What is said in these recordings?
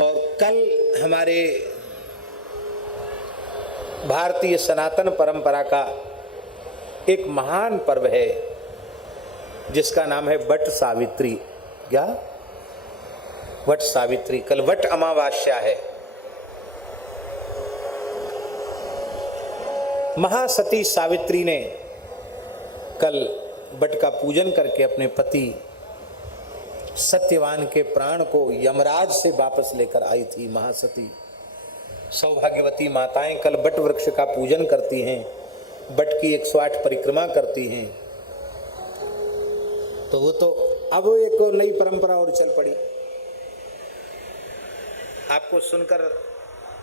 और कल हमारे भारतीय सनातन परंपरा का एक महान पर्व है जिसका नाम है वट सावित्री। क्या वट सावित्री? कल वट अमावास्या है। महासती सावित्री ने कल वट का पूजन करके अपने पति सत्यवान के प्राण को यमराज से वापस लेकर आई थी। महासती सौभाग्यवती माताएं कल वट वृक्ष का पूजन करती हैं, वट की 108 परिक्रमा करती हैं। तो वो तो अब एक नई परंपरा और चल पड़ी। आपको सुनकर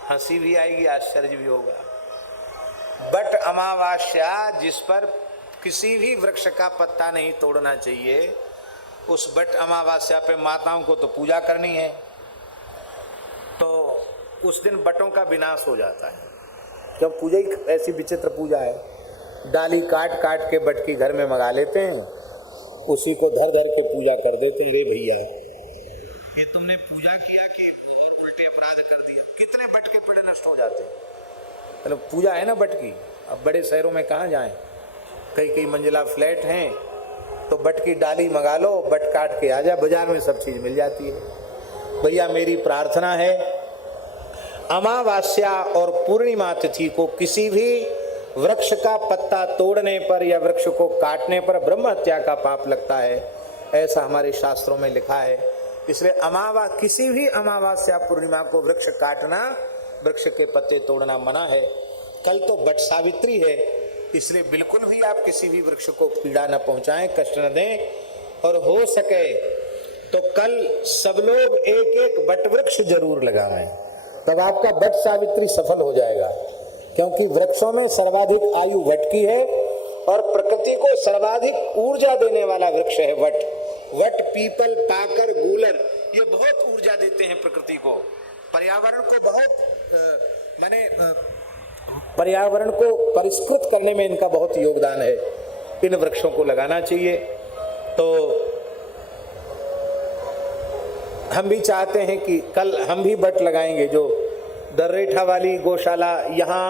हंसी भी आएगी, आश्चर्य भी होगा। वट अमावास्या, जिस पर किसी भी वृक्ष का पत्ता नहीं तोड़ना चाहिए, उस वट अमावास्या पे माताओं को तो पूजा करनी है, तो उस दिन वटों का विनाश हो जाता है। जब पूजा ही ऐसी विचित्र पूजा है, डाली काट काट के वट की घर में मंगा लेते हैं, उसी को धर धर के पूजा कर देते हैं। रे भैया, ये तुमने पूजा किया कि और उल्टे अपराध कर दिया। कितने वट के पेड़ नष्ट हो जाते हैं। मतलब पूजा है ना वट की। अब बड़े शहरों में कहाँ जाएं, कई कई मंजिला फ्लैट हैं, तो वट की डाली मंगा लो, वट काट के आ जा, बाजार में सब चीज मिल जाती है। भैया मेरी प्रार्थना है, अमावास्या और पूर्णिमा तिथि को किसी भी वृक्ष का पत्ता तोड़ने पर या वृक्ष को काटने पर ब्रह्म हत्या का पाप लगता है, ऐसा हमारे शास्त्रों में लिखा है। इसलिए किसी भी अमावास्या पूर्णिमा को वृक्ष काटना, वृक्ष के पत्ते तोड़ना मना है। कल तो वट सावित्री है, इसलिए बिल्कुल भी आप किसी भी वृक्ष को पीड़ा न पहुंचाएं, कष्ट न दें। और हो सके तो कल सब लोग एक एक वट वृक्ष जरूर लगाएं, तब आपका वट सावित्री सफल हो जाएगा। क्योंकि वृक्षों में सर्वाधिक आयु वट की है और प्रकृति को सर्वाधिक ऊर्जा देने वाला वृक्ष है वट। वट, पीपल, पाकर, गूलर, ये बहुत ऊर्जा देते हैं प्रकृति को, पर्यावरण को बहुत पर्यावरण को परिष्कृत करने में इनका बहुत योगदान है। इन वृक्षों को लगाना चाहिए। तो हम भी चाहते हैं कि कल हम भी वट लगाएंगे। जो दर्रेठा वाली गौशाला, यहाँ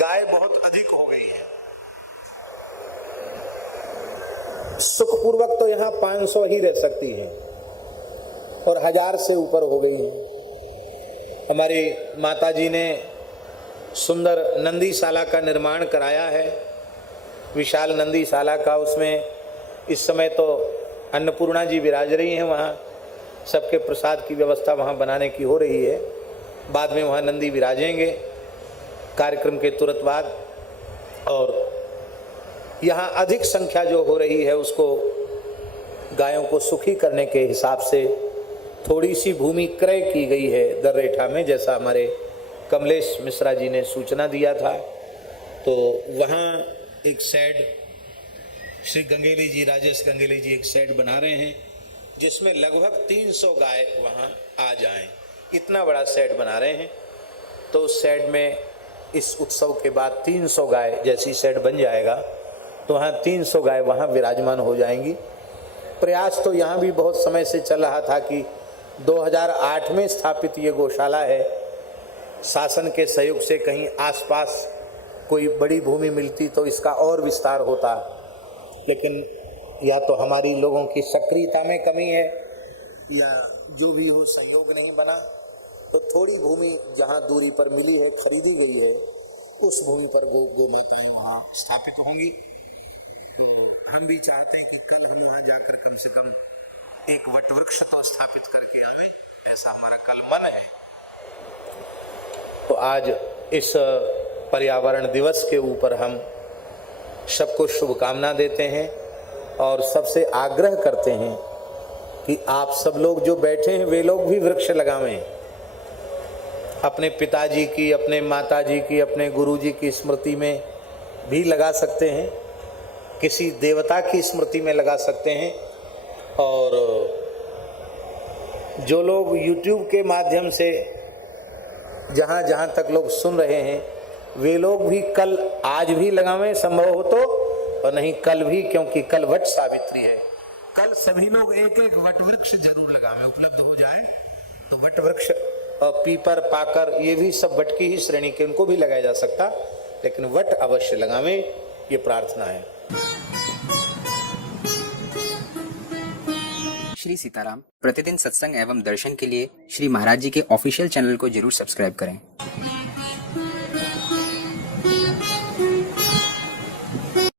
गाय बहुत अधिक हो गई है। सुखपूर्वक तो यहाँ 500 ही रह सकती हैं और 1000 से ऊपर हो गई हैं। हमारी माताजी ने सुंदर नंदीशाला का निर्माण कराया है, विशाल नंदीशाला का। उसमें इस समय तो अन्नपूर्णा जी विराज रही हैं, वहाँ सबके प्रसाद की व्यवस्था वहाँ बनाने की हो रही है। बाद में वहाँ नंदी विराजेंगे कार्यक्रम के तुरंत बाद। और यहाँ अधिक संख्या जो हो रही है, उसको गायों को सुखी करने के हिसाब से थोड़ी सी भूमि क्रय की गई है दर्रेठा में, जैसा हमारे कमलेश मिश्रा जी ने सूचना दिया था। तो वहाँ एक शेड श्री गंगेली जी, राजेश गंगेली जी एक शेड बना रहे हैं, जिसमें लगभग 300 गाय वहाँ आ जाएं। इतना बड़ा शेड बना रहे हैं। तो उस शेड में इस उत्सव के बाद 300 गाय, जैसी शेड बन जाएगा तो वहाँ 300 गाय वहाँ विराजमान हो जाएंगी। प्रयास तो यहाँ भी बहुत समय से चल रहा था कि 2008 में स्थापित ये गौशाला है। शासन के सहयोग से कहीं आसपास कोई बड़ी भूमि मिलती तो इसका और विस्तार होता, लेकिन या तो हमारी लोगों की सक्रियता में कमी है या जो भी हो संयोग नहीं बना। तो थोड़ी भूमि जहाँ दूरी पर मिली है, खरीदी गई है, उस भूमि पर गो माताएं वहाँ स्थापित होंगी। तो हम भी चाहते हैं कि कल हम वहाँ जाकर कम से कम एक वट वृक्ष तो स्थापित करके आए, ऐसा हमारा कल मन है। तो आज इस पर्यावरण दिवस के ऊपर हम सबको शुभकामना देते हैं और सबसे आग्रह करते हैं कि आप सब लोग जो बैठे हैं वे लोग भी वृक्ष लगावें। अपने पिताजी की, अपने माताजी की, अपने गुरुजी की स्मृति में भी लगा सकते हैं, किसी देवता की स्मृति में लगा सकते हैं। और जो लोग YouTube के माध्यम से जहाँ जहाँ तक लोग सुन रहे हैं, वे लोग भी कल, आज भी लगावें संभव हो तो, और नहीं कल भी, क्योंकि कल वट सावित्री है। कल सभी लोग एक एक वट वृक्ष जरूर लगावें, उपलब्ध हो जाए तो वट वृक्ष, पीपर, पाकर, ये भी सब वट की ही श्रेणी के, उनको भी लगाया जा सकता, लेकिन वट अवश्य लगावें, ये प्रार्थना है। श्री सीताराम प्रतिदिन सत्संग एवं दर्शन के लिए श्री महाराज जी के ऑफिशियल चैनल को जरूर सब्सक्राइब करें।